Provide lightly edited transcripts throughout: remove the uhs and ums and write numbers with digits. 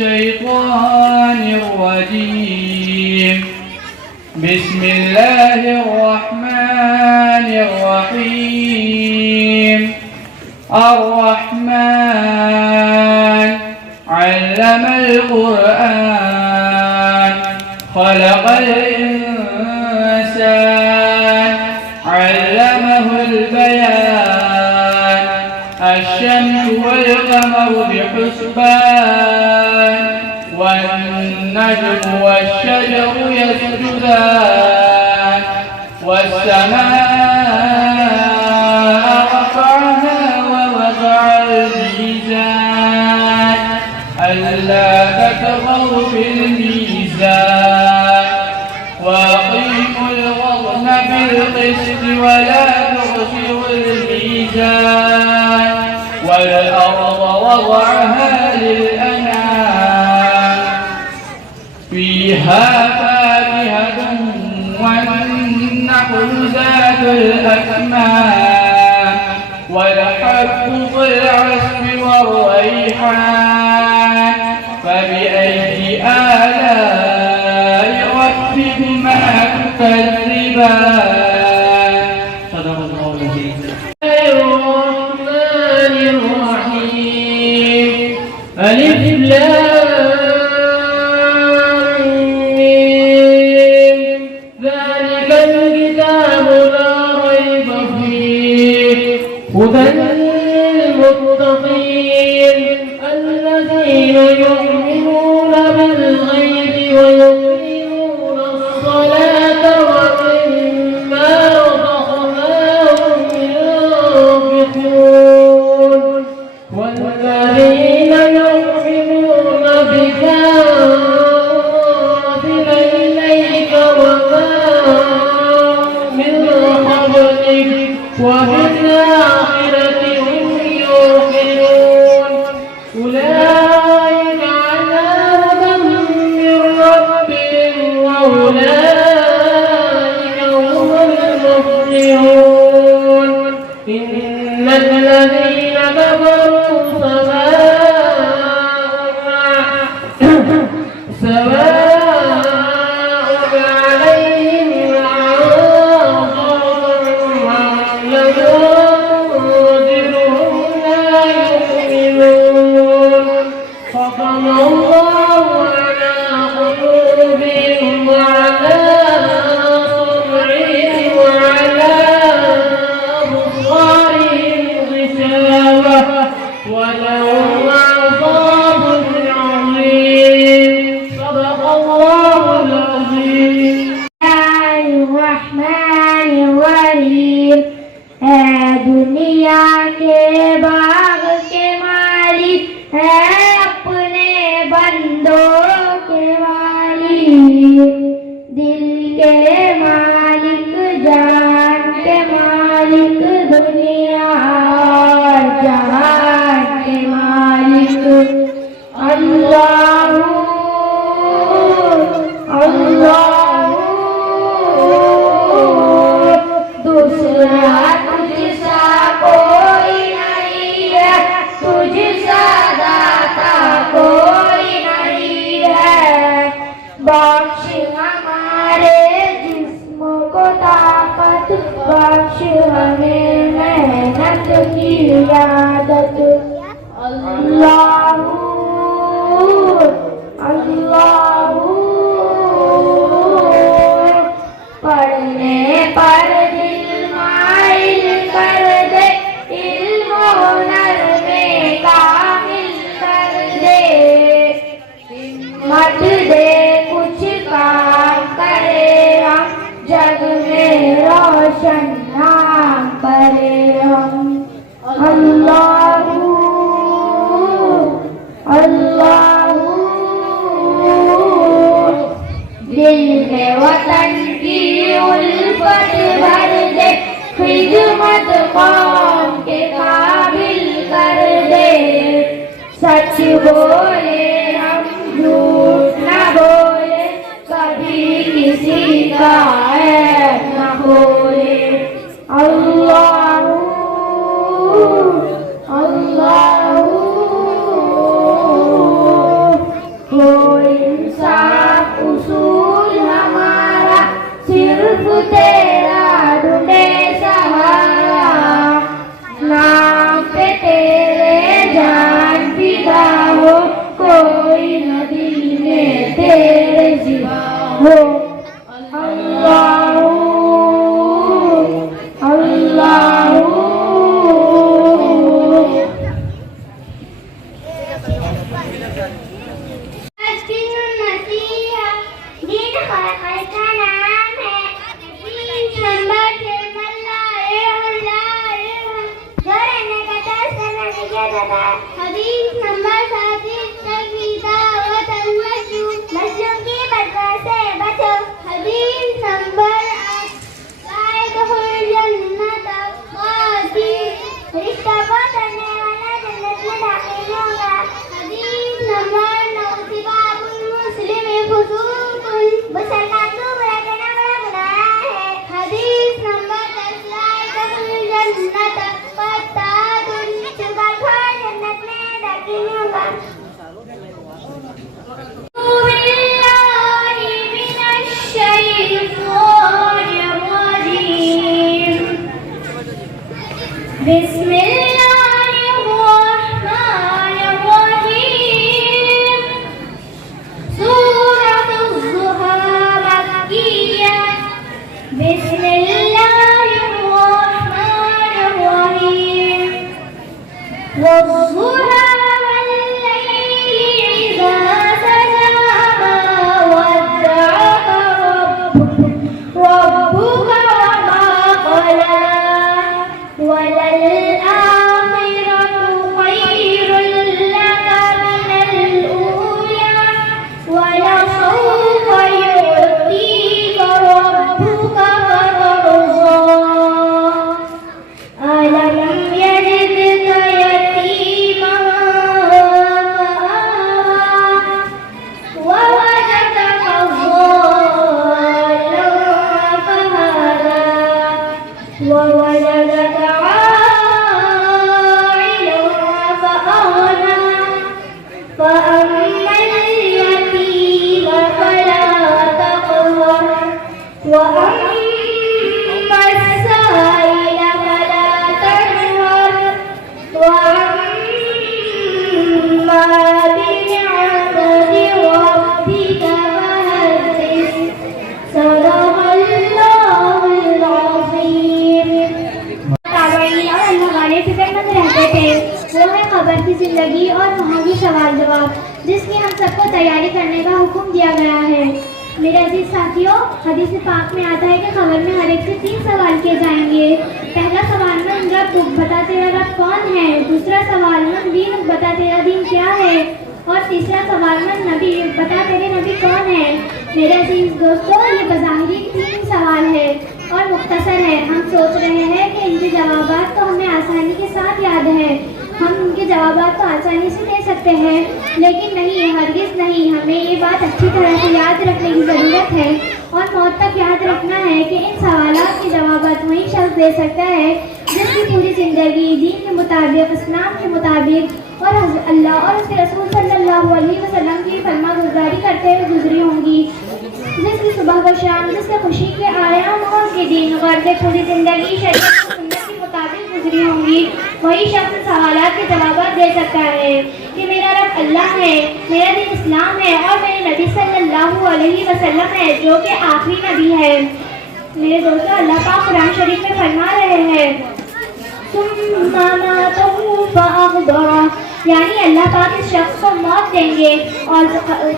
الشيطان الرجيم. بسم الله الرحمن الرحيم. الرحمن علم القرآن خلق الإنسان علمه البيان. الشمس والقمر بحسبان والنجم والشجر يسجدان. والسماء رفعها ووضع الميزان ألا تطغوا في الميزان وأقيموا الوزن بالقسط ولا تخسروا الميزان. والأرض وضعها للأنام فيها فاكهة والنخل ذات الأكمام والحب ذو العصف والريحان. فبأي آلاء ربكما تكذبان؟ صدق الله العظيم. الرحمن الرحيم. ألف لام ميم. ذلك الكتاب لا ريب فيه هدى للمتقين الذين يؤمنون بالغيب ويقيمون الصلاة ومما رزقناهم ينفقون. والذين يؤمنون بما أنزل إليك وما من قبلك وبالآخرة هم يوقنون. أولئك على هدى من ربهم وأولئك هم المفلحون. إن الذين كفروا سواء عليهم أنذرتهم أم لم تنذرهم لا يؤمنون. ختم الله على قلوبهم وعلى سمعهم وعلى أبصارهم غشاوة ولهم عذاب عظيم. صدق الله العظيم. الرحمن الرحيم. ہے دنیا کے باغ کے مالک ہے اپنے بندوں کے مالک. دل کے مالک جان کے مالک دنیا اور جہان کے مالک اللہ اللہ. دوسرا تجھ سا کوئی نہیں ہے تجھ سا داتا کوئی نہیں ہے. بخش ہمارے جسم کو طاقت بخش ہمیں محنت کی عادت. اللہ اللہ. پڑھنے پر دل مائل کر دے علم و ہنر میں کامل کر دے. ہمت دے کچھ کام کرے ہم جگ میں روشن نام کرے ہم. اللہ اللہ. دل میں وطن کی الفت بھر دے خدمت قوم کے قابل کر دے. سچ بولے ہم جھوٹ نہ بولے کبھی کسی کا عیب نہ بولے. اللہ اللہ. وما حدیث نمبر 37 تقویدہ و تلمجو مجھوں کی بدوا سے بچو. حدیث نمبر 8 لا يدخل الجنة قاضی رشتہ کو کرنے والا جنت میں داخل ہوگا. حدیث نمبر 9 سباب المسلم فسوق مسلمان کو برا کہنا بڑا گناہ ہے. حدیث نمبر 10 لا يدخل الجنة قتاد چگل خور جنت میں داخل ہوگا. باللہ من الشیطان الرجیم بسم اللہ الرحمن الرحیم. سورۃ الضحیٰ مکیہ. بسم اللہ الرحمن الرحیم. والضحیٰ واللیل اذا سجى ما ودعك ربك وما قلى وللآخرة خير لك من الأولى ولسوف يعطيك ربك فترضى. ألم يجدك يتيما فآوى ووجدك ضالا فهدى ووجدك عائلا فأغنى. فأما اليتيم فلا تقهر وأما السائل فلا تنهر وأما بنعمة ربك فحدث. صدق الله العظيم. تابعین اور اللہ والے فکر مند رہتے تھے. وہ ہے قبر کی زندگی اور وہاں کی سوال جواب جس کی ہم سب کو تیاری کرنے کا حکم دیا گیا ہے. میرے عزیز ساتھیوں، حدیث پاک میں آتا ہے کہ قبر میں ہر ایک سے 3 سوال کیے جائیں گے. پہلا سوال من رب بتا تیرا رب کون ہے. دوسرا سوال من دین بتا تیرا دین کیا ہے. اور تیسرا سوال من نبی بتا تیرے نبی کون ہے. میرے عزیز دوستو، یہ بظاہری 3 سوال ہے اور مختصر ہے. ہم سوچ رہے ہیں کہ ان کے جوابات تو ہمیں آسانی کے ساتھ یاد ہیں، ہم ان کے جوابات تو آسانی سے دے سکتے ہیں، لیکن نہیں، ہرگز نہیں. ہمیں یہ بات اچھی طرح سے یاد رکھنے کی ضرورت ہے اور موت تک یاد رکھنا ہے کہ ان سوالات کے جوابات وہی شخص دے سکتا ہے جس کی پوری زندگی دین کے مطابق، اسلام کے مطابق اور اللہ اور اس کے رسول صلی اللہ علیہ وسلم کی فرما برداری کرتے ہوئے گزری ہوں گی. جس کی صبح و شام، جس کے خوشی کے آیام اور کے دین غرض پوری زندگی شریعت و سنت کے مطابق گزری ہوں گی، وہی شخص سوالات کے جوابات دے سکتا ہے کہ میرا رب اللہ ہے، میرا دین اسلام ہے اور میرے نبی صلی اللہ علیہ وسلم ہے جو کہ آخری نبی ہے. میرے دوستو، اللہ پاک قرآن شریف میں فرما رہے ہیں ثم ماتہ فأقبرہ، یعنی اللہ پاک اس شخص کو موت دیں گے اور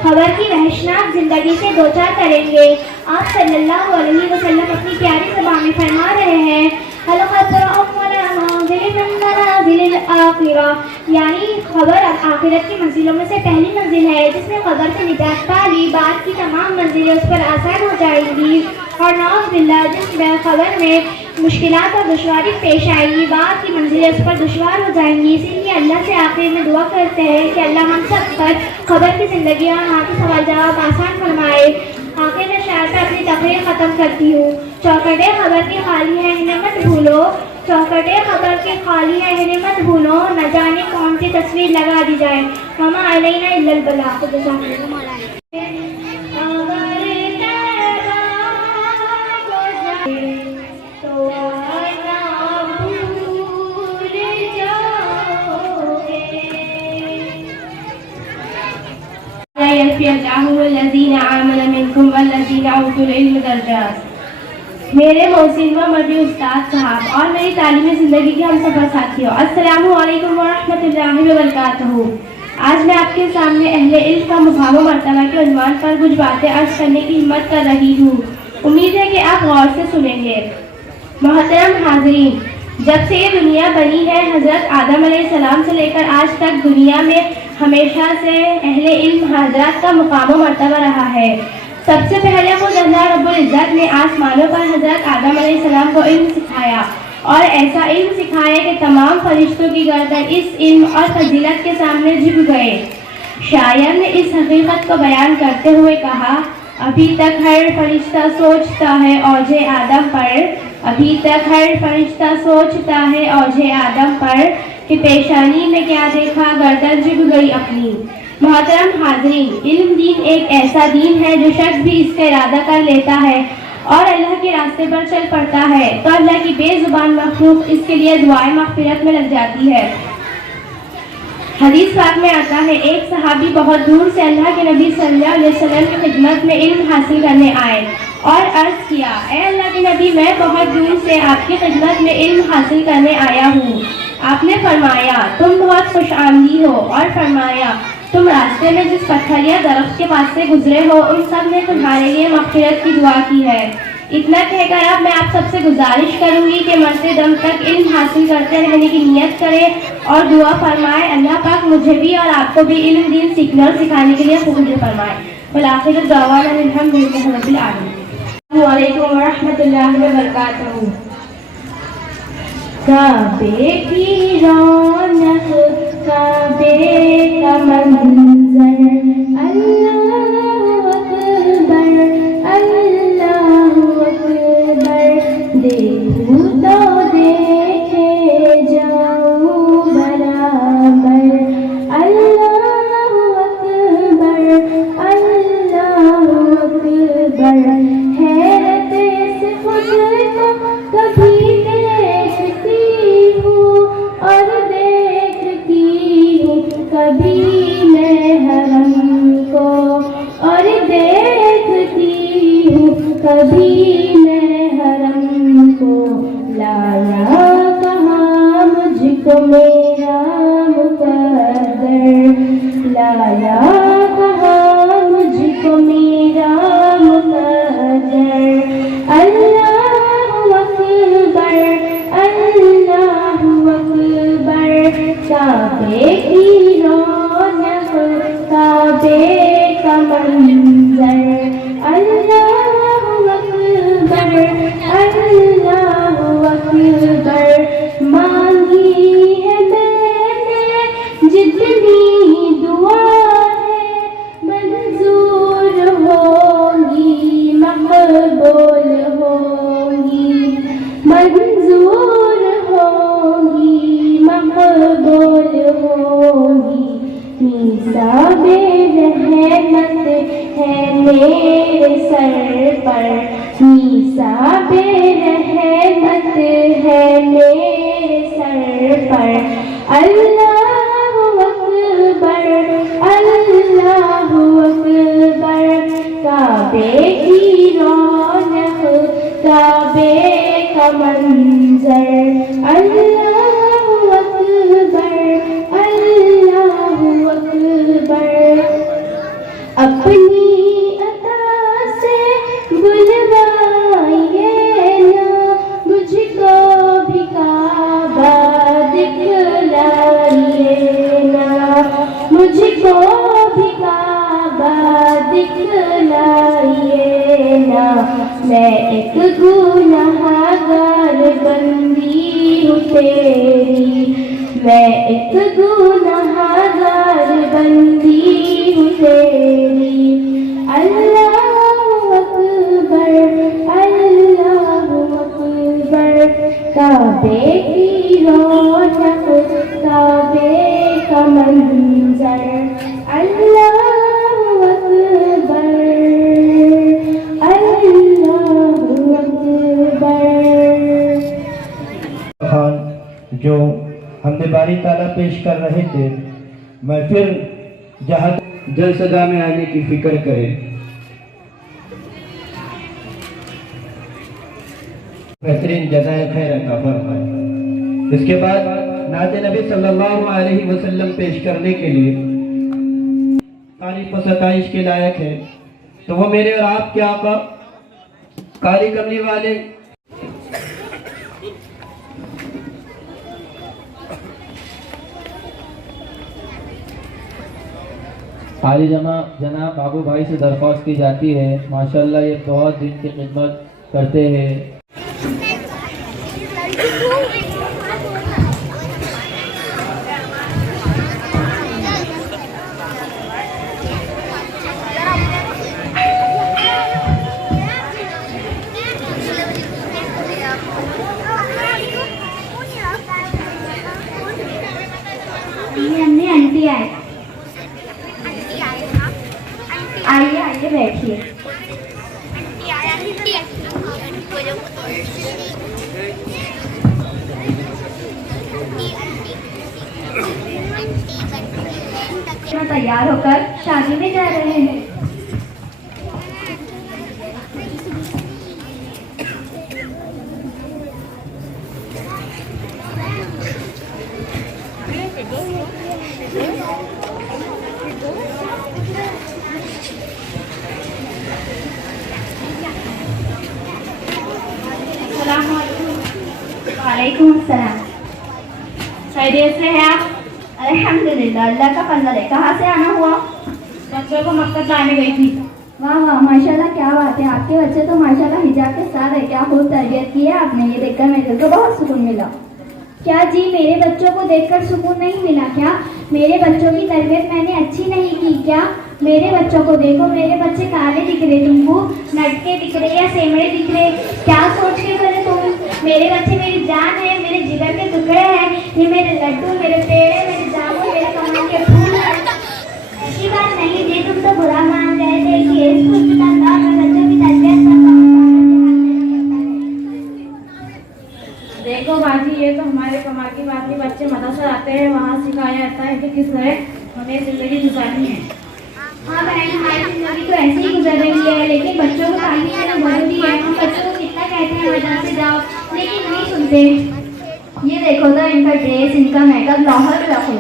خبر کی وحشناک زندگی سے دوچار کریں گے. آپ صلی اللہ علیہ وسلم اپنی پیاری زبان میں فرما رہے ہیں القبر اول منزل من منازل الآخرہ، یعنی خبر آخرت کی منزلوں میں سے پہلی منزل ہے. جس نے خبر سے نجات پا لی، بعد کی تمام منزلیں اس پر آسان ہو جائیں گی. اور نعوذ باللہ، جس خبر میں مشکلات اور دشواری پیش آئے گی، بعد کی منزلیں اس پر دشوار ہو جائیں گی. اسی لیے اللہ سے آخر میں دعا کرتے ہیں کہ اللہ ہم سب پر خبر کی زندگی اور وہاں کے سوال جواب آسان فرمائے. آخر میں شاعر سے اپنی تقریر ختم کرتی ہوں. چوکٹے خبر کی خالی ہے انہیں مت بھولو، چوکٹے خبر کی خالی ہے انہیں مت بھولو، نہ جانے کون سی تصویر لگا دی جائے. وما علینا الا البلاغ. الذين آمنوا منكم والذين اوتوا العلم درجات. میرے محسن و مربی استاد صاحب اور میری تعلیمی زندگی کے ہم سفر ساتھیوں، السلام علیکم ورحمۃ اللہ وبرکاتہ. آج میں آپ کے سامنے اہل علم کا مقام و مرتبہ کے عنوان پر کچھ باتیں عرض کرنے کی ہمت کر رہی ہوں. امید ہے کہ آپ غور سے سنیں گے. محترم حاضرین، جب سے یہ دنیا بنی ہے حضرت آدم علیہ السلام سے لے کر آج تک دنیا میں ہمیشہ سے اہل علم حضرات کا مقام و مرتبہ رہا ہے۔ سب سے پہلے خود اللہ رب العزت نے آسمانوں پر حضرت آدم علیہ السلام کو علم سکھایا اور ایسا علم سکھایا کہ تمام فرشتوں کی گردن اس علم اور فضیلت کے سامنے جھک گئے۔ شاعر نے اس حقیقت کو بیان کرتے ہوئے کہا، ابھی تک ہر فرشتہ سوچتا ہے اوج آدم پر، ابھی تک ہر فرشتہ سوچتا ہے اوج آدم پر کہ پیشانی میں کیا دیکھا گردن جھک گئی اپنی۔ محترم حاضرین، علم دین ایک ایسا دین ہے جو شخص بھی اس کا ارادہ کر لیتا ہے اور اللہ کے راستے پر چل پڑتا ہے تو اللہ کی بے زبان مخلوق اس کے لیے دعائیں مغفرت میں لگ جاتی ہے۔ حدیث پاک میں آتا ہے، ایک صحابی بہت دور سے اللہ کے نبی صلی اللہ علیہ وسلم کی خدمت میں علم حاصل کرنے آئے اور عرض کیا، اے اللہ کے نبی، میں بہت دور سے آپ کی خدمت میں علم حاصل کرنے آیا ہوں۔ آپ نے فرمایا، تم بہت خوش آمدی ہو، اور فرمایا، تم راستے میں جس پتھر یا درخت کے پاس سے گزرے ہو ان سب نے تمہارے لیے مغفرت کی دعا کی ہے۔ اتنا کہہ کر اب میں آپ سب سے گزارش کروں گی کہ مرتے دم تک علم حاصل کرتے رہنے کی نیت کرے اور دعا فرمائے اللہ پاک مجھے بھی اور آپ کو بھی علم دین سیکھنے اور سکھانے کے لیے قبول فرمائے۔ والآخر دعوانا الحمدللہ رب العالمین۔ السلام علیکم ورحمۃ اللہ وبرکاتہ۔ کعبے کی رونق، کعبے کا منظر، اللہ اکبر اللہ اکبر، دیکھوں تو دیکھے جاؤں برابر، اللہ اکبر اللہ اکبر، حیرت سے خود کو کبھی دیکھتی ہوں اور دیکھتی ہوں کبھی میں حرم کو اور دیکھتی ہوں کبھی میں حرم کو، لایا کہاں مجھ کو میرا مقدر، لایا کہاں مجھ کو میرا مقدر، اللہ اکبر اللہ اکبر، کعبے کی رونق، کعبے کا منظر، اللہ اکبر اللہ اکبر، مانگی ہے میں نے جتنی دعا ہے منظور ہوگی مقبول ہوگی، منظور ہوگی مقبول ہوگی، نصاب رحمت ہے میرے سر پر، نصاب رحمت ہے میرے سر پر، اللہ اکبر اللہ اکبر، کعبے کی رونق، کعبے کا منظر، اللہ اکبر اللہ اکبر، اپنی عطا سے بلوائیے نا مجھ کو بھی کعبہ دکھلائیے نا، مجھ کو بھی کعبہ دکھلائیے نا، میں ایک گنہگار بندی ہوں تیری، میں ایک گنہگار بندی ہوں تیری، اللہ اکبر اللہ اکبر، کعبے کی رونق، کعبے کا منظر، اللہ اکبر اللہ اکبر۔ خان جو ہم نے باری تعالیٰ پیش کر رہے تھے، میں پھر جہاں جلسگاہ میں آنے کی فکر کرے، بہترین جزائے خیر عطا فرمائے۔ اس کے بعد نعت نبی صلی اللہ علیہ وسلم پیش کرنے کے لیے تعریف و ستائش کے لائق ہے تو وہ میرے اور آپ کے آقا کالی کملی والے عالی جناب بابو بھائی سے درخواست کی جاتی ہے، ماشاءاللہ یہ بہت دن کی خدمت کرتے ہیں۔ हमने आंटी आए आइए आइए बैठिए। तैयार होकर शादी में जा रहे हैं। वालेकुम अस्सलाम। खैरियत से है आप? अल्हम्दुलिल्लाह, अल्लाह का फजल है। कहाँ से आना हुआ? बच्चों को मकतब लाने गई थी। वाह वाह, माशाल्लाह, क्या बात है। आपके बच्चे तो माशाल्लाह हिजाब के साथ है। क्या खूब तरबियत की है आपने। ये देखकर मेरे दिल को बहुत सुकून मिला। क्या जी, मेरे बच्चों को देखकर सुकून नहीं मिला क्या? मेरे बच्चों की तरबियत मैंने अच्छी नहीं की क्या? मेरे बच्चों को देखो, मेरे बच्चे काले दिख रहे तुमको, नटके दिख रहे या सेमड़े दिख रहे? क्या सोच के करे तुम? मेरे बच्चे मेरी जान है, मेरे जिगर के टुकड़े हैं। ये मेरे लड्डू, मेरे पेड़े, मेरे जामुन, मेरे कमल के फूल हैं। ऐसी बात नहीं जी, तुम तो बुरा मान रहे थे कि ये स्कूल की तनख्वाह में बच्चों की तरबियत का काम देखो बाजी, ये तो हमारे कमाल की बात नहीं। बच्चे मदरसा आते हैं, वहाँ सिखाया जाता है कि किस तरह हमें जिंदगी गुजारनी है। हाँ बहन, हमारी जिंदगी तो ऐसे ही गुजर रही है, लेकिन बच्चों को तालीम देना जरूरी है। हम बच्चों को कितना कहते हैं मदरसे जाओ, लेकिन नहीं सुनते। ये देखो तो इनका ड्रेस, इनका मेकअप, लाहौर रखो।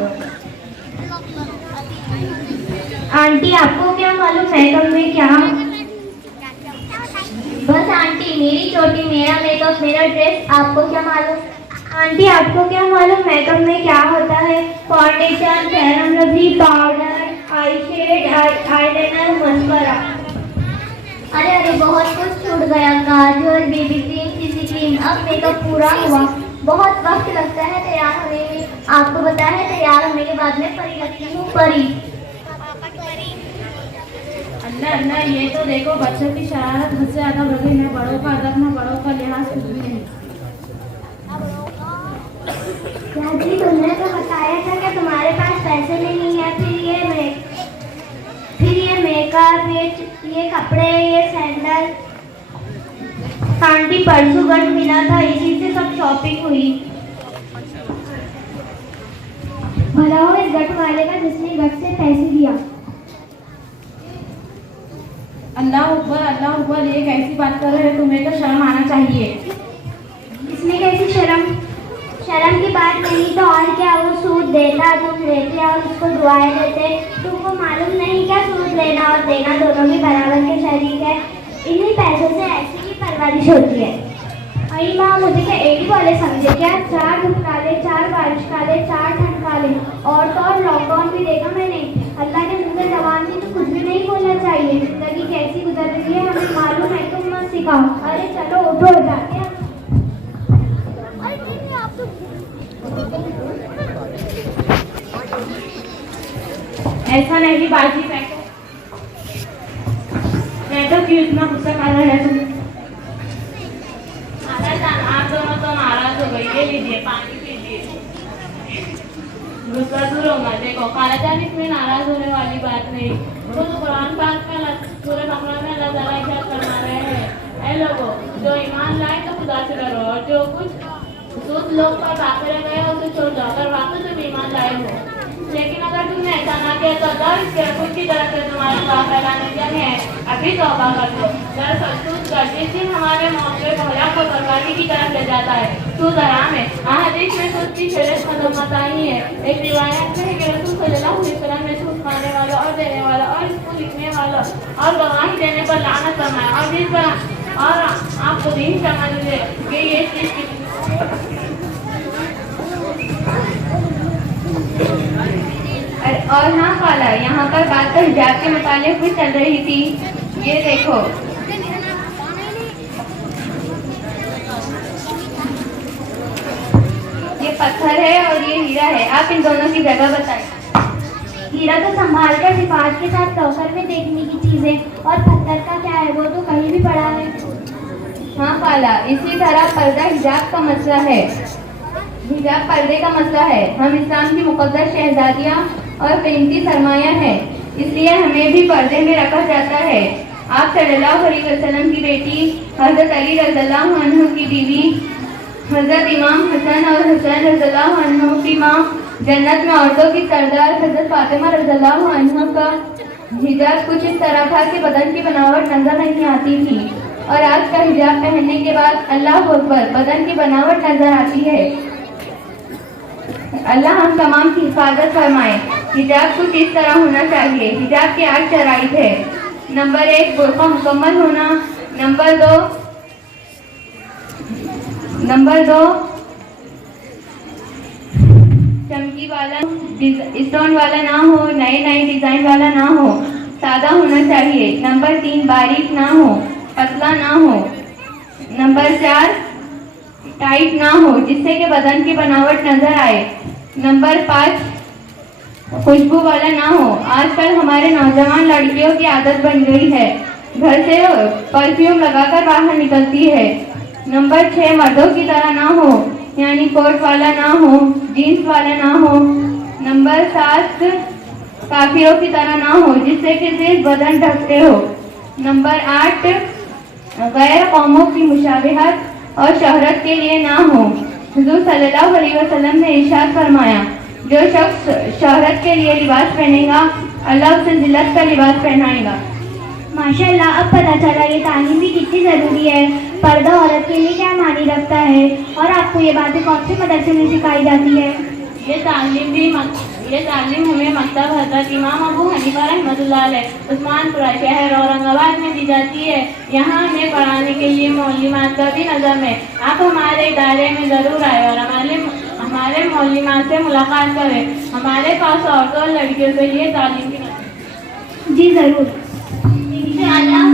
आंटी, आपको क्या मालूम मेकअप में क्या? बस आंटी, मेरी चोटी, मेरा मेकअप, मेरा ड्रेस, आपको क्या मालूम? आंटी, आपको क्या मालूम मेकअप में क्या होता है? फाउंडेशन, फेयर लवली, पाउडर, आई शेड, आईलाइनर, मस्कारा। अरे अरे, बहुत कुछ छूट गया। काजल, बेबी क्रीम, सीसी क्रीम, अब मेकअप पूरा हुआ। बहुत वक्त लगता है तैयार होने में। आपको पता है, तैयार होने के बाद में परी लगती हूँ, परी। अल्लाह अल्लाह, ये तो देखो बच्चों की शरारत हद से ज्यादा बढ़ गई है। बड़ों का अदब ना, बड़ों का लिहाज कुछ भी नहीं। क्या जी, तुमने तो बताया था कि तुम्हारे पास पैसे नहीं है, फिर ये मेकअप, ये कपड़े, ये सैंडल। आंटी, परसों गट मिला था, इसी से सब शॉपिंग हुई। भला हो इस गट वाले का जिसने गट से पैसे दिया। अल्लाह अकबर, ये कैसी बात कर रहे हो? तुम्हें तो शर्म आना चाहिए। इसमें कैसी शर्म? शर्म की बात नहीं तो और क्या। वो सूद देता, तुम लेते और उसको दुआएं देते। तुमको मालूम नहीं क्या, सूद लेना और देना दोनों भी बराबर के शरीक है। इन्हीं पैसों से ऐसी ही परवरिश होती है। अरे माँ, मुझे क्या एडी वाले समझे क्या? 4 धूप काले, 4 बारिश काले, 4 ठंड काले, और तो और लॉकडाउन भी देखा मैंने। अल्लाह के मुंह में जबान में तो कुछ भी नहीं बोलना चाहिए। जिंदगी कैसी गुजर रही है हमें मालूम है, तुम मत सिखाओ। अरे चलो उठो, जाते हैं। ऐसा नहीं बाजी, बैठो क्यों इतना गुस्सा कर रहे हैं तुम? आप दोनों तो नाराज हो गई। ये लीजिए, पानी पीजिए, गुस्सा दूर होगा। देखो खालाजान, इसमें नाराज होने वाली बात नहीं। तो कुरान पाक में पूरे बकरा में अल्लाह ताला क्या फरमा रहे हैं? ऐ लोगों, जो ईमान लाए तो खुदा से डरो, और जो कुछ सूद लोग पर बाकी रह गए उसे छोड़ दो, अगर वापस तुम ईमान लाए हो। लेकिन अगर तुमने ऐसा ना किया तो अल्लाह इसके रसूल की तरफ से तुम्हारे पास फैलाने जंग है, अभी तौबा कर दो। दरअसल सूद का जिस दिन हमारे मामले को हलाक और बर्बादी की तरफ ले जाता है, सूद हराम है। हदीस में सूद की शरीयत खत्म बताई है। एक रिवायत में है कि रसूल सल्लल्लाहु अलैहि वसल्लम ने सूद खाने वाला और देने वाला और इसको लिखने वाला और गवाही देने पर लानत फरमाया, और जिस पर और आप खुद ही समझ ले कि ये चीज اور ہاں خالہ، یہاں پر بات تو حجاب کے متعلق بھی چل رہی تھی. یہ دیکھو، یہ پتھر ہے اور یہ ہیرا ہے. آپ ان دونوں کی جگہ بتائیں. ہیرا تو سنبھال کر حفاظت کے ساتھ ٹوکر میں دیکھنے کی چیز ہے، اور پتھر کا کیا ہے، وہ تو کہیں بھی پڑا ہے. ہاں خالہ، اسی طرح پردہ حجاب کا مسئلہ ہے. حجاب پردے کا مسئلہ ہے. ہم اسلام کی مقدس شہزادیاں اور قیمتی سرمایہ ہیں، اس لیے ہمیں بھی پردے میں رکھا جاتا ہے. آپ صلی اللہ علیہ وسلم کی بیٹی حضرت علی رضی اللہ عنہ کی بیوی حضرت امام حسن اور حسین رضی اللہ عنہ کی ماں، جنت میں عورتوں کی سردار حضرت فاطمہ رضی اللہ عنہ کا حجاب کچھ اس طرح تھا کہ بدن کی بناوٹ نظر نہیں آتی تھی، اور آج کا حجاب پہننے کے بعد اللہ اکبر، بدن کی بناوٹ نظر آتی ہے. اللہ ہم تمام کی حفاظت فرمائے. حجاب کچھ اس طرح ہونا چاہیے. حجاب کی 8 شرائط ہے. نمبر 1 برقع مکمل ہونا. نمبر 2 چمکی والا اسٹون والا نہ ہو، نئے ڈیزائن والا نہ ہو، سادہ ہونا چاہیے. نمبر 3 باریک نہ ہو، پتلا نہ ہو. نمبر 4 ٹائٹ نہ ہو جس سے کہ بدن کی بناوٹ نظر آئے. نمبر 5 خوشبو والا نہ ہو. آج کل ہمارے نوجوان لڑکیوں کی عادت بن گئی ہے، گھر سے پرفیوم لگا کر باہر نکلتی ہے. نمبر 6 مردوں کی طرح نہ ہو، یعنی کوٹ والا نہ ہو، جینس والا نہ ہو. نمبر 7 کافروں کی طرح نہ ہو جس سے کہ صرف بدن ڈھکتے ہو. نمبر 8 غیر قوموں کی مشابہت اور شہرت کے لیے نہ ہو. حضور صلی اللہ علیہ وسلم نے ارشاد فرمایا، جو شخص شہرت کے لیے لباس پہنے گا، اللہ اسے ذلت کا لباس پہنائے گا. ماشاء اللہ، اب پتہ چلا یہ تعلیم بھی کتنی ضروری ہے. پردہ عورت کے لیے کیا معنی رکھتا ہے، اور آپ کو یہ باتیں کون سے مدرسے میں سکھائی جاتی ہے؟ یہ تعلیم ہمیں مکتب حضرت امام ابو حنیفہ رحمۃ اللہ علیہ عثمان پورہ شہر اورنگ آباد میں دی جاتی ہے. یہاں ہمیں پڑھانے کے لیے معلمات کا بھی نظم ہے. آپ ہمارے ادارے میں ضرور آئے اور ہمارے معلمات سے ملاقات کریں. ہمارے پاس عورتوں اور لڑکیوں کے لیے تعلیم کی نظم. جی ضرور، انشاءاللہ.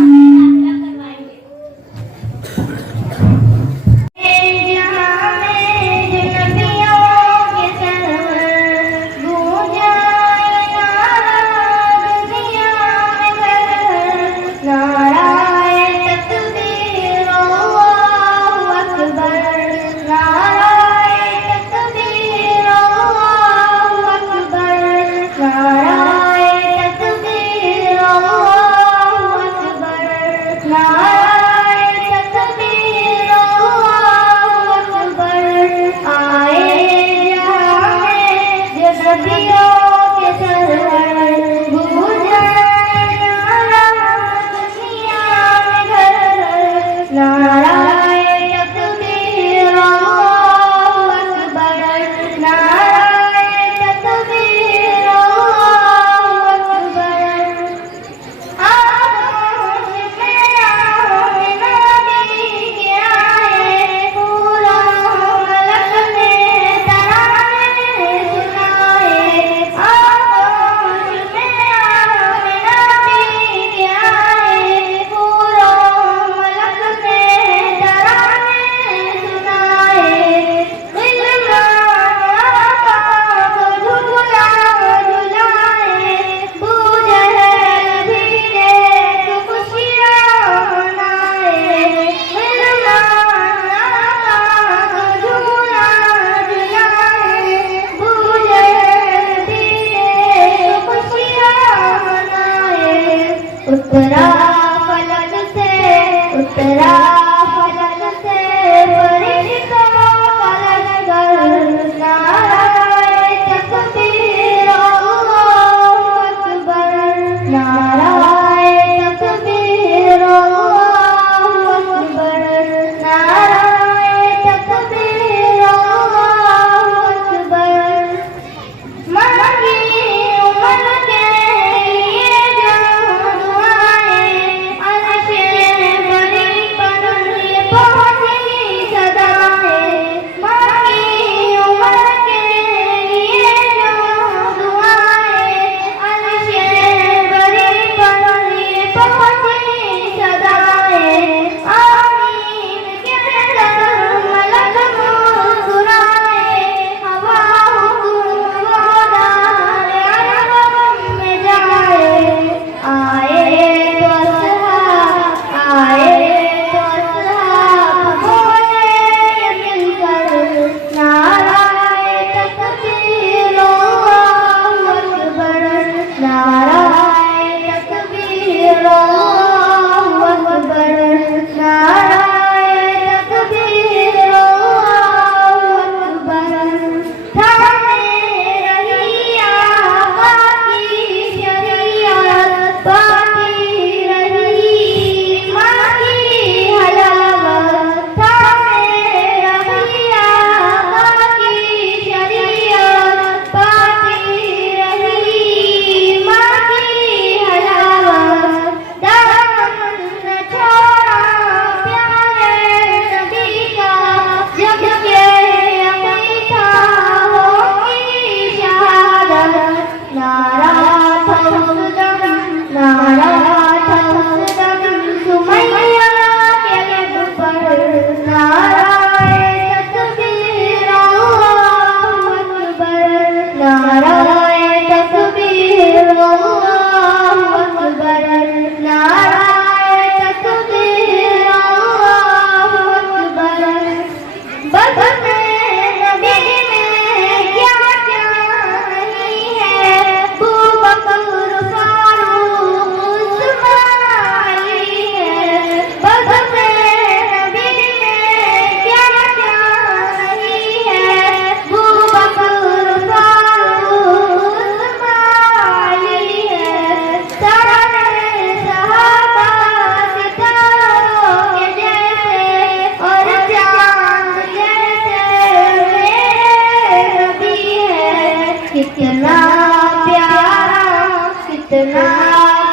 कितना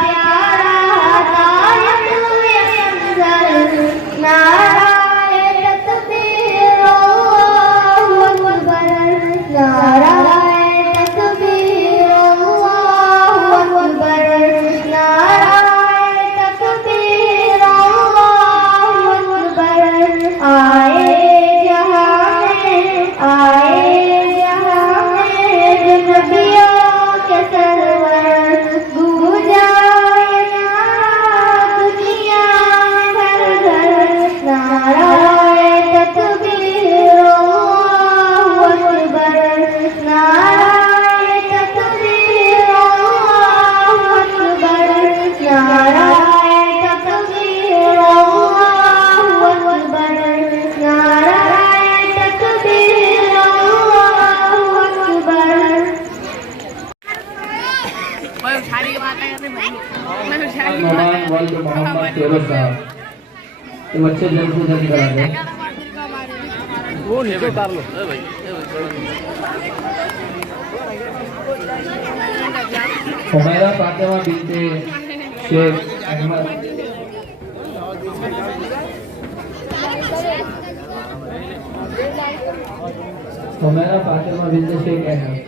प्यारा तायब ये मंजर नाराए तकबीर अल्लाहु अकबर नाराए तकबीर अल्लाहु अकबर नाराए तकबीर अल्लाहु अकबर आए जहां में नबियों के सरवर गूंजाए ना दुनिया में घर घर नाराए तकबीर अल्लाहु अकबर नाराए तकबीर अल्लाहु अकबर नाराए तकबीर अल्लाहु अकबर नाराए तकबीर अल्लाहु अकबर। मेहमान वल्द मोहम्मद शेरोज साहब, ये बच्चे जल्द से जल्द करा दें। हुमैरा फातिमा बिनते शेख अहमद, हुमैरा फातिमा बिनते शेख अहमद,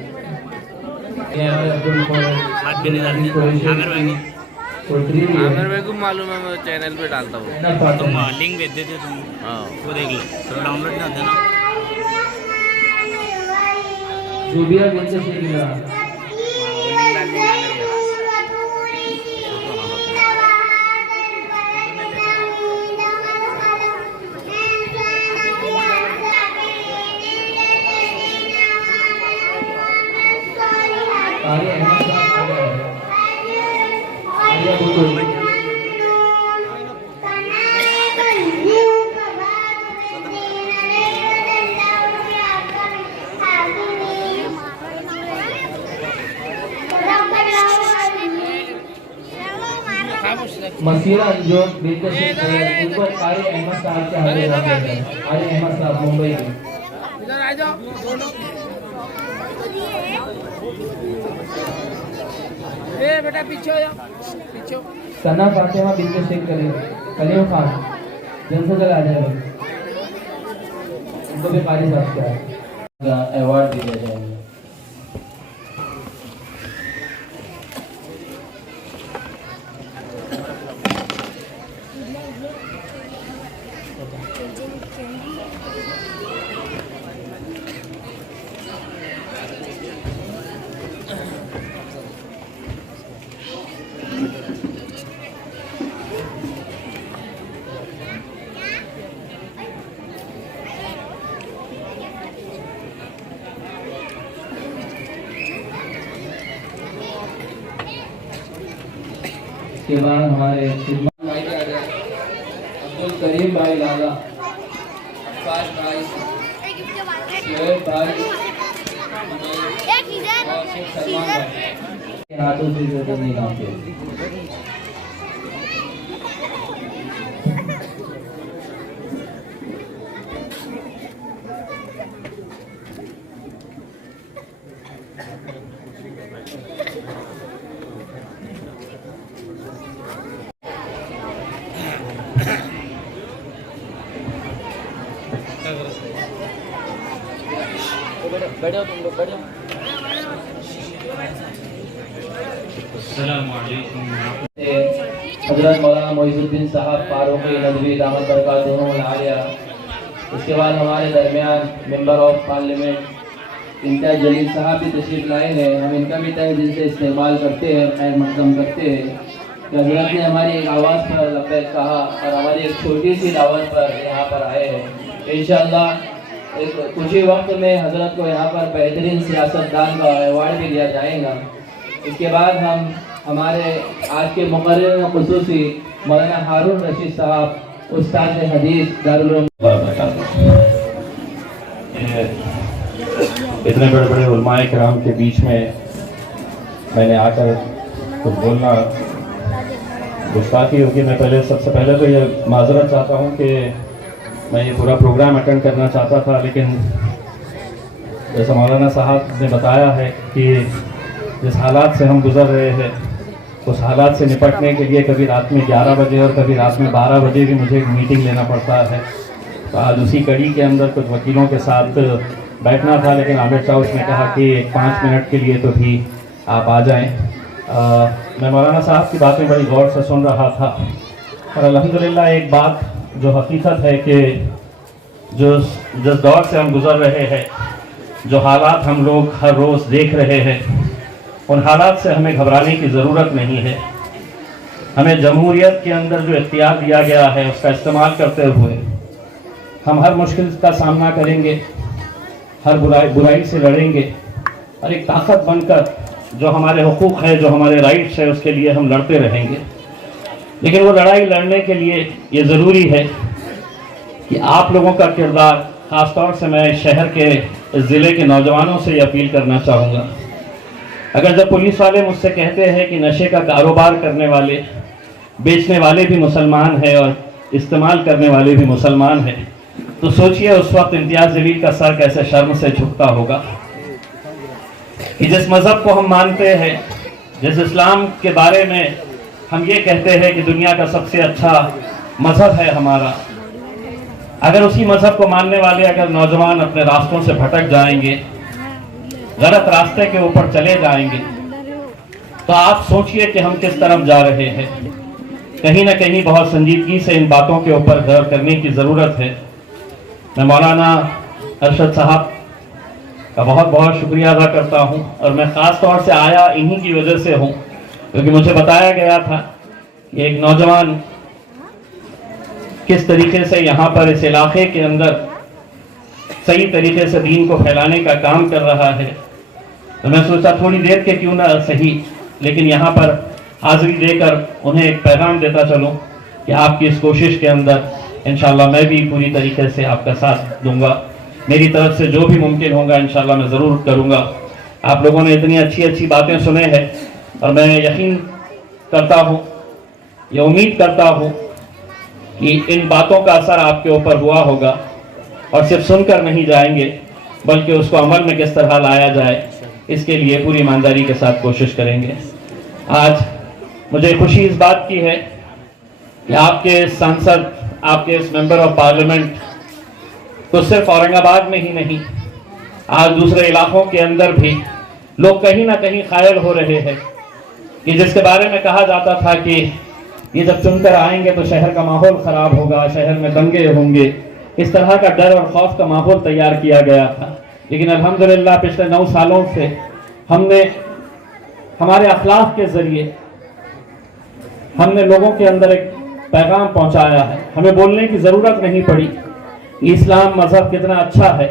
अब्दुल आमिर भाई को मालूम है, मैं चैनल पे डालता हूँ, तुम लिंक भेज देते तुम, वो देख लो, थोड़ा डाउनलोड नहीं होता ना। जुबिया बिनते शेख इमरान, कारी अहमद साहब आलिया बुटुल, मसीरा अंजुम बिनते शेख सैयद, इनको कारी अहमद साहब के हाथ में रख देते हैं। कारी अहमद साहब मुंबई के। इधर आ जाओ दोनों, ए बेटा पीछे हो जाओ, पीछे हो। सना फातिमा बिनते शेख कलीम खान, जल्द से जल्द आ जाए, उनको भी कारी साहब के अवार्ड दिए जाएंगे। के बाद हमारे अब्दुल करीम भाई लाला, अब्बास भाई, शुएब भाई और शेख सलमान भाई के हाथों से जो नहीं नामते। बैठो तुम लोग बैठो। हज़रत मौलाना मोइज़ुद्दीन साहब फारूकी नदवी दामद बरकातुहू आलिया। इसके बाद हमारे दरमियान मेंबर ऑफ पार्लियामेंट इम्तियाज़ जलील साहब भी तशरीफ लाए हैं। हम इनका भी तहे दिल से इस्तेमाल करते हैं, खैर मकदम करते हैं कि हज़रत ने हमारी एक आवाज़ पर लब्बैक कहा और हमारी एक छोटी सी दावत पर यहाँ पर आए हैं। इंशाअल्लाह एक कुछ ही वक्त में हज़रत को यहाँ पर बेहतरीन सियासतदान का अवार्ड भी दिया जाएगा। इसके बाद हम हमारे आज के मुक़र्रिर ख़ुसूसी मौलाना हारून रशीद साहब, उस्ताद हदीस दारुल उलूम। इतने बड़े बड़े उलमाए किराम के बीच में मैंने आकर कुछ बोलना गुस्ताखी होगी। मैं सबसे पहले तो ये माजरत चाहता हूँ कि मैं ये पूरा प्रोग्राम अटेंड करना चाहता था, लेकिन जैसा मौलाना साहब ने बताया है कि जिस हालात से हम गुज़र रहे हैं उस हालात से निपटने के लिए कभी रात में 11 बजे और कभी रात में 12 बजे भी मुझे एक मीटिंग लेना पड़ता है। तो आज उसी कड़ी के अंदर कुछ वकीलों के साथ बैठना था, लेकिन आमिर साहब ने कहा कि 5 मिनट के लिए तो भी आप आ जाएं। मैं मौलाना साहब की बातें बड़ी गौर से सुन रहा था और अल्हम्दुलिल्लाह एक बात जो हकीकत है कि जिस दौर से हम गुज़र रहे हैं, जो हालात हम लोग हर रोज़ देख रहे हैं, उन हालात से हमें घबराने की ज़रूरत नहीं है। हमें जमहूरियत के अंदर जो इख्तियार दिया गया है उसका इस्तेमाल करते हुए हम हर मुश्किल का सामना करेंगे, हर बुराई से लड़ेंगे और एक ताकत बनकर जो हमारे हुकूक़ है, जो हमारे राइट्स है, उसके लिए हम लड़ते रहेंगे। लेकिन वो लड़ाई लड़ने के लिए ये ज़रूरी है कि आप लोगों का किरदार, ख़ास तौर से मैं शहर के इस ज़िले के नौजवानों से ये अपील करना चाहूँगा। अगर जब पुलिस वाले मुझसे कहते हैं कि नशे का कारोबार करने वाले, बेचने वाले भी मुसलमान हैं और इस्तेमाल करने वाले भी मुसलमान हैं, तो सोचिए उस वक्त इम्तियाज़ जलील का सर कैसे शर्म से झुकता होगा कि जिस मज़हब को हम मानते हैं, जिस इस्लाम के बारे में हम ये कहते हैं कि दुनिया का सबसे अच्छा मज़हब है हमारा, अगर उसी मज़हब को मानने वाले अगर नौजवान अपने रास्तों से भटक जाएंगे, गलत रास्ते के ऊपर चले जाएंगे, तो आप सोचिए कि हम किस तरफ जा रहे हैं। कहीं ना कहीं बहुत संजीदगी से इन बातों के ऊपर गौर करने की ज़रूरत है। मैं मौलाना अरशद साहब का बहुत बहुत शुक्रिया अदा करता हूँ और मैं ख़ास तौर से आया इन्हीं की वजह से हूँ, क्योंकि मुझे बताया गया था कि एक नौजवान किस तरीके से यहाँ पर इस इलाके के अंदर सही तरीके से दीन को फैलाने का काम कर रहा है। तो मैं सोचा थोड़ी देर के क्यों ना सही, लेकिन यहाँ पर हाज़िरी देकर उन्हें एक पैगाम देता चलूँ कि आपकी इस कोशिश के अंदर इंशाअल्लाह मैं भी पूरी तरीके से आपका साथ दूंगा। मेरी तरफ से जो भी मुमकिन होगा इंशाअल्लाह मैं ज़रूर करूँगा। आप लोगों ने इतनी अच्छी अच्छी बातें सुने हैं और मैं यकीन करता हूँ, ये उम्मीद करता हूँ कि इन बातों का असर आपके ऊपर हुआ होगा और सिर्फ सुनकर नहीं जाएंगे, बल्कि उसको अमल में किस तरह लाया जाए इसके लिए पूरी ईमानदारी के साथ कोशिश करेंगे। आज मुझे खुशी इस बात की है कि आपके सांसद, आपके इस मेंबर ऑफ पार्लियामेंट तो सिर्फ औरंगाबाद में ही नहीं, आज दूसरे इलाकों के अंदर भी लोग कहीं ना कहीं कायल हो रहे हैं कि जिसके बारे में कहा जाता था कि ये जब चुनकर आएंगे तो शहर का माहौल ख़राब होगा, शहर में दंगे होंगे, इस तरह का डर और खौफ का माहौल तैयार किया गया था। लेकिन अल्हम्दुलिल्लाह पिछले 9 सालों से हमने हमारे अखलाक के ज़रिए हमने लोगों के अंदर एक पैगाम पहुंचाया है। हमें बोलने की ज़रूरत नहीं पड़ी इस्लाम मज़हब कितना अच्छा है,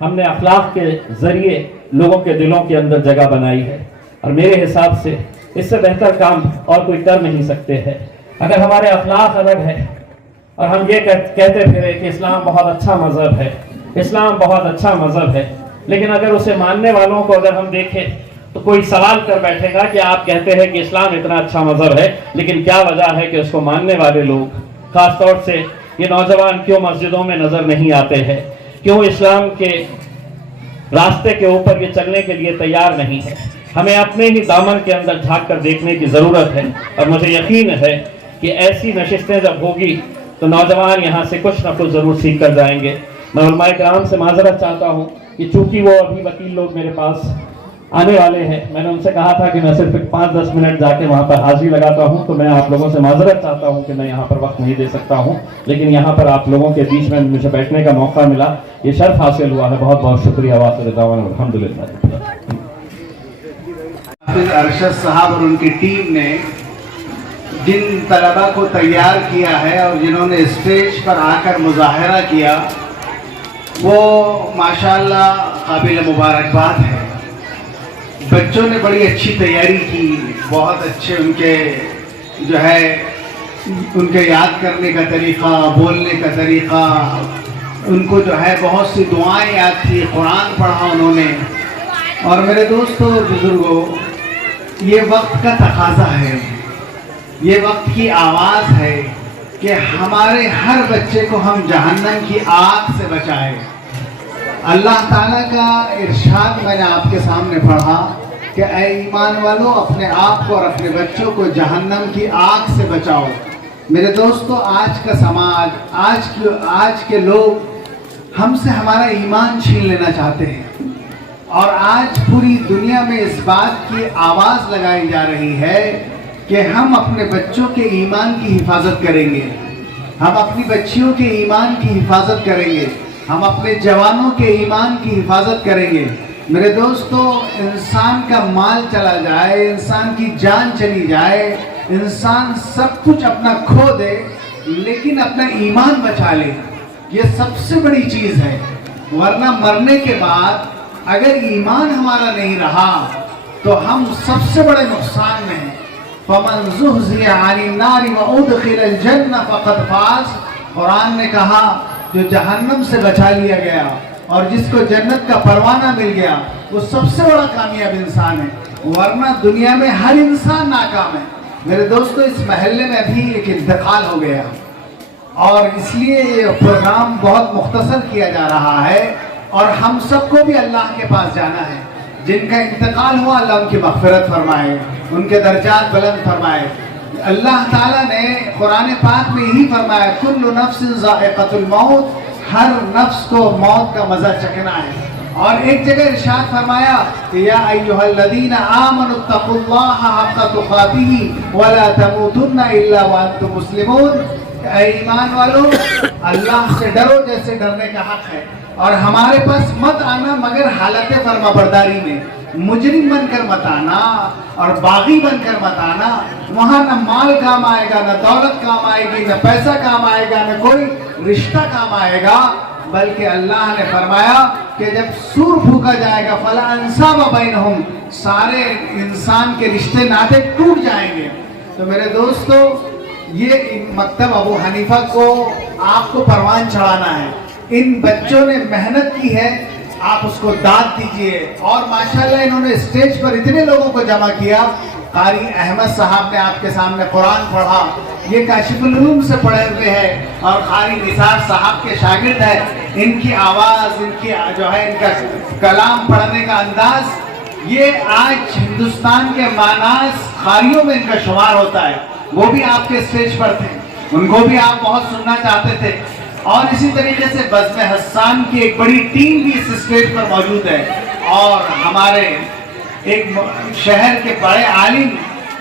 हमने अखलाक के ज़रिए लोगों के दिलों के अंदर जगह बनाई है और मेरे हिसाब से इससे बेहतर काम और कोई कर नहीं सकते हैं। अगर हमारे अखलाक अलग है और हम ये कहते फिरे कि इस्लाम बहुत अच्छा मज़हब है, इस्लाम बहुत अच्छा मज़हब है, लेकिन अगर उसे मानने वालों को अगर हम देखें तो कोई सवाल कर बैठेगा कि आप कहते हैं कि इस्लाम इतना अच्छा मज़हब है, लेकिन क्या वजह है कि उसको मानने वाले लोग, ख़ास तौर से ये नौजवान, क्यों मस्जिदों में नज़र नहीं आते हैं, क्यों इस्लाम के रास्ते के ऊपर ये चलने के लिए तैयार नहीं है। हमें अपने ही दामन के अंदर झांक कर देखने की ज़रूरत है और मुझे यकीन है कि ऐसी नशिस्तें जब होगी तो नौजवान यहाँ से कुछ ना कुछ ज़रूर सीख कर जाएंगे। मैं उलमाए किराम से माज़रत चाहता हूँ कि चूँकि वो अभी वकील लोग मेरे पास आने वाले हैं, मैंने उनसे कहा था कि मैं सिर्फ 5-10 मिनट जाके वहाँ पर हाजिरी लगाता हूँ, तो मैं आप लोगों से माज़रत चाहता हूँ कि मैं यहाँ पर वक्त नहीं दे सकता हूँ, लेकिन यहाँ पर आप लोगों के बीच में मुझे बैठने का मौका मिला, ये शर्फ हासिल हुआ है। बहुत बहुत शुक्रिया। अल्हम्दुलिल्लाह। अरशद साहब और उनकी टीम ने जिन तलबा को तैयार किया है और जिन्होंने स्टेज पर आकर मुजाहरा किया, वो माशाअल्लाह काबिल मुबारकबाद है। बच्चों ने बड़ी अच्छी तैयारी की, बहुत अच्छे उनके जो है उनके याद करने का तरीक़ा, बोलने का तरीक़ा, उनको जो है बहुत सी दुआएं याद थी, कुरान पढ़ा उन्होंने। और मेरे दोस्तों बुजुर्गों, ये वक्त का तकाज़ा है, ये वक्त की आवाज़ है कि हमारे हर बच्चे को हम जहन्नम की आग से बचाएं। अल्लाह ताला का इरशाद मैंने आपके सामने पढ़ा کہ اے ایمان والوں اپنے آپ کو اور اپنے بچوں کو جہنم کی آگ سے بچاؤ۔ میرے دوستو، آج کا سماج، آج کے لوگ ہم سے ہمارا ایمان چھین لینا چاہتے ہیں، اور آج پوری دنیا میں اس بات کی آواز لگائی جا رہی ہے کہ ہم اپنے بچوں کے ایمان کی حفاظت کریں گے، ہم اپنی بچیوں کے ایمان کی حفاظت کریں گے، ہم اپنے جوانوں کے ایمان کی حفاظت کریں گے۔ میرے دوستو، انسان کا مال چلا جائے، انسان کی جان چلی جائے، انسان سب کچھ اپنا کھو دے لیکن اپنا ایمان بچا لے، یہ سب سے بڑی چیز ہے، ورنہ مرنے کے بعد اگر ایمان ہمارا نہیں رہا تو ہم سب سے بڑے نقصان میں ہیں۔ فَمَنْ زُحْزِحَ عَنِ النَّارِ وَأُدْخِلَ الْجَنَّةَ فَقَدْ فَازَ۔ قرآن نے کہا جو جہنم سے بچا لیا گیا اور جس کو جنت کا پروانہ مل گیا وہ سب سے بڑا کامیاب انسان ہے، ورنہ دنیا میں ہر انسان ناکام ہے۔ میرے دوستو، اس محلے میں ابھی ایک انتقال ہو گیا اور اس لیے یہ پروگرام بہت مختصر کیا جا رہا ہے، اور ہم سب کو بھی اللہ کے پاس جانا ہے۔ جن کا انتقال ہوا اللہ ان کی مغفرت فرمائے، ان کے درجات بلند فرمائے۔ اللہ تعالیٰ نے قرآن پاک میں یہی فرمایا کل نفس ذائقۃ الموت، ہر نفس کو موت کا مزہ چکھنا ہے۔ اور ایک جگہ ارشاد فرمایا کہ یا ایھا الذین آمنوا اتقوا اللہ حق تقاتہ ولا تموتن الا وانتم مسلمون۔ اے ایمان والو، اللہ سے ڈرو جیسے ڈرنے کا حق ہے، اور ہمارے پاس مت آنا مگر حالت فرما برداری میں، مجرم بن کر مت آنا اور باغی بن کر مت آنا۔ وہاں نہ مال کام آئے گا، نہ دولت کام آئے گی، نہ پیسہ کام آئے گا، نہ کوئی رشتہ کام آئے گا، بلکہ اللہ نے فرمایا کہ جب سور پھونکا جائے گا فَلَا أَنْسَابَ بَيْنَهُمْ، سارے انسان کے رشتے ناطے ٹوٹ جائیں گے۔ تو میرے دوستو، یہ مکتب ابو حنیفہ کو آپ کو پروان چڑھانا ہے۔ ان بچوں نے محنت کی ہے، آپ اس کو داد دیجئے، اور ماشاءاللہ انہوں نے اسٹیج پر اتنے لوگوں کو جمع کیا۔ قاری احمد صاحب نے آپ کے سامنے قرآن پڑھا، یہ کاشف العلوم سے پڑھے ہوئے ہیں اور قاری نثار صاحب کے شاگرد ہیں۔ ان کی آواز، ان کی جو ہے ان کا کلام پڑھنے کا انداز، یہ آج ہندوستان کے ماناس قاریوں میں ان کا شمار ہوتا ہے۔ وہ بھی آپ کے اسٹیج پر تھے، ان کو بھی آپ بہت سننا چاہتے تھے، اور اسی طریقے سے بزم حسان کی ایک بڑی ٹیم بھی اس اسٹیج پر موجود ہے، اور ہمارے ایک شہر کے بڑے عالم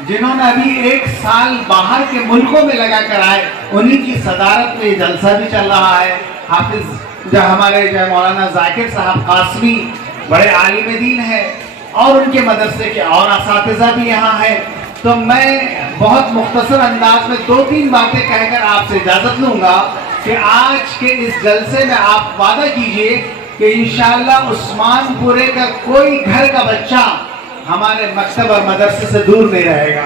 جنہوں نے ابھی 1 سال باہر کے ملکوں میں لگا کر آئے، انہی کی صدارت میں یہ جلسہ بھی چل رہا ہے۔ حافظ ہمارے مولانا ذاکر صاحب قاسمی بڑے عالم دین ہیں، اور ان کے مدرسے کے اور اساتذہ بھی یہاں ہیں۔ تو میں بہت مختصر انداز میں 2-3 باتیں کہہ کر آپ سے اجازت لوں گا کہ آج کے اس جلسے میں آپ وعدہ کیجئے کہ انشاءاللہ عثمان پورے کا کوئی گھر کا بچہ ہمارے مکتب اور مدرسے سے دور نہیں رہے گا۔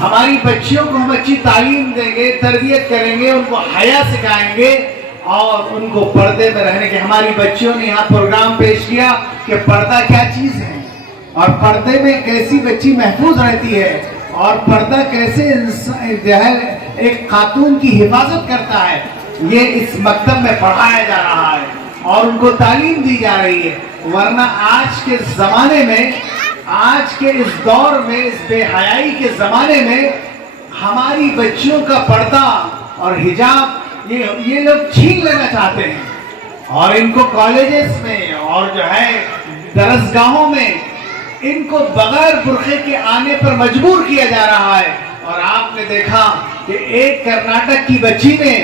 ہماری بچیوں کو ہم اچھی تعلیم دیں گے، تربیت کریں گے، ان کو حیا سکھائیں گے اور ان کو پردے میں رہنے کے۔ ہماری بچیوں نے یہاں پروگرام پیش کیا کہ پردہ کیا چیز ہے، اور پردے میں کیسی بچی محفوظ رہتی ہے، اور پردہ کیسے ایک خاتون کی حفاظت کرتا ہے، یہ اس مکتب میں پڑھایا جا رہا ہے اور ان کو تعلیم دی جا رہی ہے۔ ورنہ آج کے زمانے میں، آج کے اس دور میں، اس بے حیائی کے زمانے میں ہماری بچیوں کا پردہ اور حجاب یہ لوگ چھین لینا چاہتے ہیں، اور ان کو کالجز میں اور جو ہے درسگاہوں میں ان کو بغیر برقعے کے آنے پر مجبور کیا جا رہا ہے۔ اور آپ نے دیکھا کہ ایک کرناٹک کی بچی نے،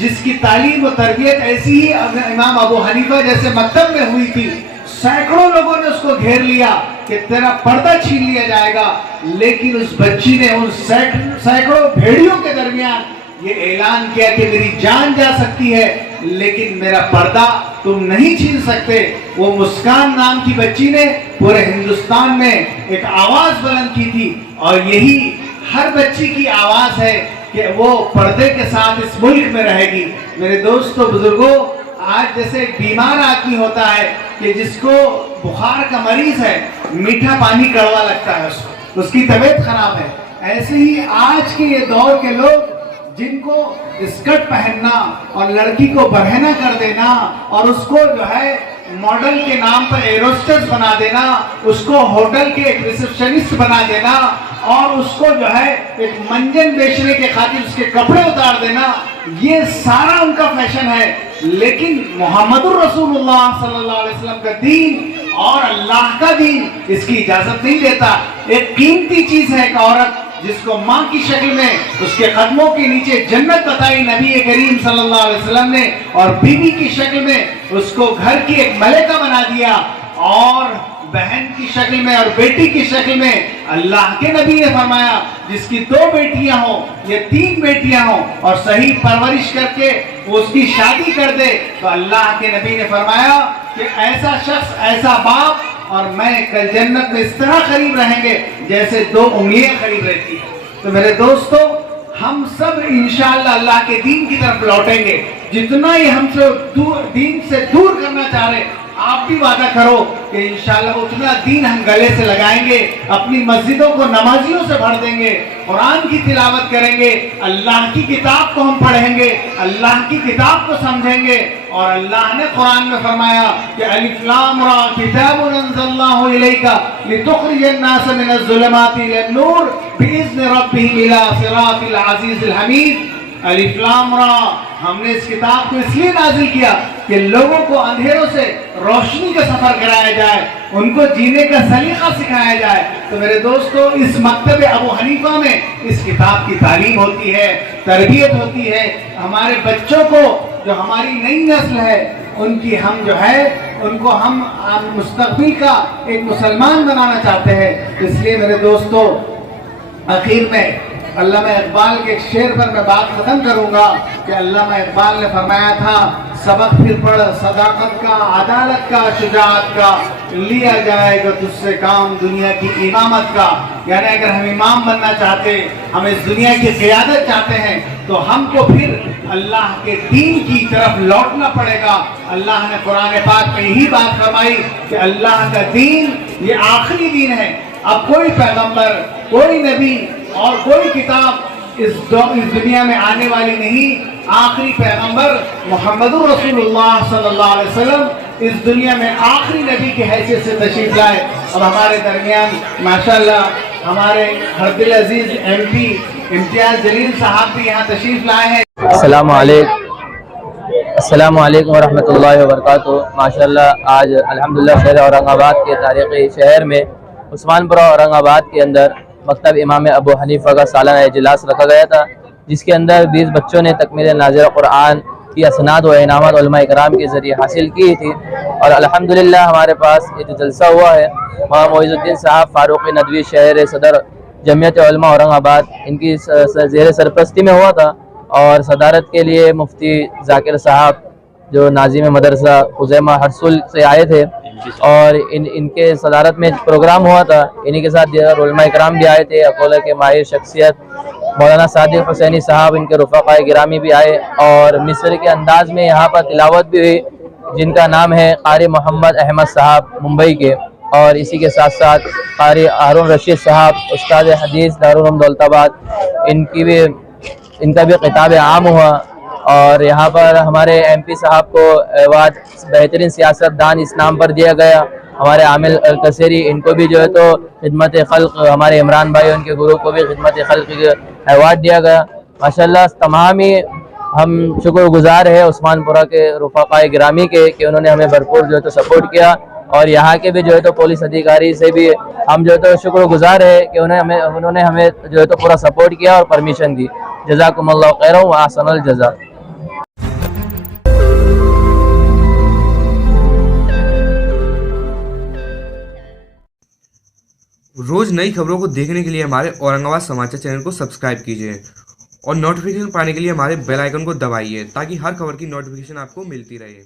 جس کی تعلیم و تربیت ایسی ہی امام ابو حنیفہ جیسے مکتب میں ہوئی تھی، سینکڑوں لوگوں نے اس کو گھیر لیا کہ تیرا پردہ چھین لیا جائے گا، لیکن اس بچی نے ان سینکڑوں بھیڑیوں کے درمیان یہ اعلان کیا کہ میری جان جا سکتی ہے لیکن میرا پردہ تم نہیں چھین سکتے۔ وہ مسکان نام کی بچی نے پورے ہندوستان میں ایک آواز بلند کی تھی، اور یہی ہر بچی کی آواز ہے کہ وہ پردے کے ساتھ اس ملک میں رہے گی۔ میرے دوستو، بزرگوں، آج جیسے ایک بیمار آدمی ہوتا ہے کہ جس کو بخار کا مریض ہے، میٹھا پانی کڑوا لگتا ہے، اس کی طبیعت خراب ہے، ایسے ہی آج کے یہ دور کے لوگ جن کو اسکرٹ پہننا اور لڑکی کو برہنہ کر دینا اور اس کو جو ہے मॉडल के नाम पर एरोस्टेस बना देना, उसको होटल के एक रिसेप्शनिस्ट बना देना और उसको जो है एक मंजन बेचने के खातिर उसके कपड़े उतार देना, ये सारा उनका फैशन है। लेकिन मोहम्मदुर रसूलुल्लाह सल्लल्लाहु अलैहि वसल्लम का दीन और अल्लाह का दीन इसकी इजाजत नहीं देता। एक कीमती चीज है एक औरत जिसको माँ की शक्ल में उसके कदमों के नीचे जन्नत बताई नबी करीम सल्लल्लाहु अलैहि वसल्लम ने, और बीवी की शक्ल में उसको घर की एक मलाइका बना दिया, और बहन की शक्ल में और बेटी की शक्ल में अल्लाह के नबी ने फरमाया जिसकी 2 बेटियां हो या 3 बेटियां हो और सही परवरिश करके वो उसकी शादी कर दे, तो अल्लाह के नबी ने फरमाया कि ऐसा शख्स, ऐसा बाप और मैं कल जन्नत में इस तरह करीब रहेंगे जैसे 2 उंगलियां करीब रहती है। तो मेरे दोस्तों, हम सब इंशाअल्लाह अल्लाह के दीन की तरफ लौटेंगे। जितना ही हमसे दीन से दूर करना चाह रहे, आप भी वादा करो कि इंशाअल्लाह उतना दीन हम गले से लगाएंगे, अपनी मस्जिदों को नमाजियों से भर देंगे, कुरान की तिलावत करेंगे, अल्लाह की किताब को हम पढ़ेंगे, अल्लाह की किताब को समझेंगे। और अल्लाह ने कुरान में फरमाया कि अलिफ लाम रा किताबुन अंज़लनाहु इलैका लितुखरिजन नास मिनज़ ज़ुलुमाति इलन नूर बिइज़्नि रब्बिहिम इला सिरातिल अज़ीज़िल हमीद। अलिफ लाम रा, हमने इस किताब को इसलिए नाजिल किया कि लोगों को अंधेरों से रोशनी का सफर कराया जाए, उनको जीने का सलीका सिखाया जाए। तो मेरे दोस्तों, इस मकतब अबू हनीफा में इस किताब की तालीम होती है, तरबियत होती है। हमारे बच्चों को, जो हमारी नई नस्ल है, उनकी हम जो है उनको हम मुस्तकबिल का एक मुसलमान बनाना चाहते हैं। इसलिए मेरे दोस्तों, आखिर में अल्लामा इकबाल के एक शेर पर मैं बात खत्म करूंगा कि अल्लामा इकबाल ने फरमाया था, सबक फिर पढ़ सदाकत का, अदालत का, शुजाअत का, लिया जाएगा तुझसे काम दुनिया की इमामत का। यानी अगर हम इमाम बनना चाहते, हम इस दुनिया की क़ियादत चाहते हैं, तो हमको फिर अल्लाह के दीन की तरफ लौटना पड़ेगा। अल्लाह ने कुरान पाक में यही बात फरमाई कि अल्लाह का दीन ये आखिरी दीन है। अब कोई पैगंबर, कोई नबी और कोई किताब इस दुनिया में आने वाली नहीं। आखिरी पैगंबर मोहम्मदुर रसूलुल्लाह सल्लल्लाहु अलैहि वसल्लम इस दुनिया में आखिरी नबी की हैसियत से तशरीफ लाए। और हमारे दरमियान माशाअल्लाह हमारे हरदिल अजीज MP इम्तियाज जलील साहब भी यहाँ तशरीफ लाए हैं। अस्सलामु अलैकुम वरहमतुल्लाहि वबरकातुहू। माशाअल्लाह आज अल्हम्दुलिल्लाह शहर औरंगाबाद के तारीख़ी शहर में उस्मानपुरा औरंगाबाद के अंदर मकतब इमाम अबू हनीफा का सालाना इजलास रखा गया था, जिसके अंदर 20 बच्चों ने तकमील नाज़िर कुरान की असनाद व इनामत उलमा इकराम के ज़रिए हासिल की थी। और अल्हम्दुलिल्लाह हमारे पास ये जो जलसा हुआ है, वहाँ मोइज़ुद्दीन साहब फ़ारूक़ नदवी शहर सदर जमियत उलमा औरंगाबाद, इनकी ज़ेर सरपरस्ती में हुआ था। और सदारत के लिए मुफ्ती ज़ाकिर साहब जो नाज़िम मदरसा खुज़ैमा हरसुल से आए थे, और इनके सदारत में प्रोग्राम हुआ था। इन्हीं के साथ दीगर उलमा इकराम भी आए थे। अकोला के माहिर शख्सियत मौलाना सादिक हुसैनी साहब, इनके रुफ़क़ाए गिरामी भी आए, और मिस्र के अंदाज में यहाँ पर तिलावत भी हुई, जिनका नाम है क़ारी मोहम्मद अहमद साहब मुंबई के। और इसी के साथ साथ क़ारी हारून रशीद साहब, उस्ताद हदीस दारुल उलूम दौलताबाद, इनका भी खिताब आम हुआ। और यहाँ पर हमारे MP साहब को अवार्ड बेहतरीन सियासतदान इस्लाम पर दिया गया। हमारे आमिल अलकसेरी, इनको भी जो है तो खिदमत खल्क, हमारे इमरान भाई उनके गुरु को भी खिदमत खल्क अवार्ड दिया गया। माशाल्लाह तमाम ही हम शुक्रगुजार है उस्मानपुरा के रुफ़क़ाए गिरामी के कि उन्होंने हमें भरपूर जो है तो सपोर्ट किया। और यहाँ के भी जो है तो पुलिस अधिकारी से भी हम जो है तो शुक्रगुजार है कि उन्होंने हमें जो है तो पूरा सपोर्ट किया और परमिशन दी। जज़ाकुमुल्लाहु खैरन व अहसनुल जज़ा। रोज़ नई खबरों को देखने के लिए हमारे औरंगाबाद समाचार चैनल को सब्सक्राइब कीजिए और नोटिफिकेशन पाने के लिए हमारे बेल आइकन को दबाइए ताकि हर खबर की नोटिफिकेशन आपको मिलती रहे।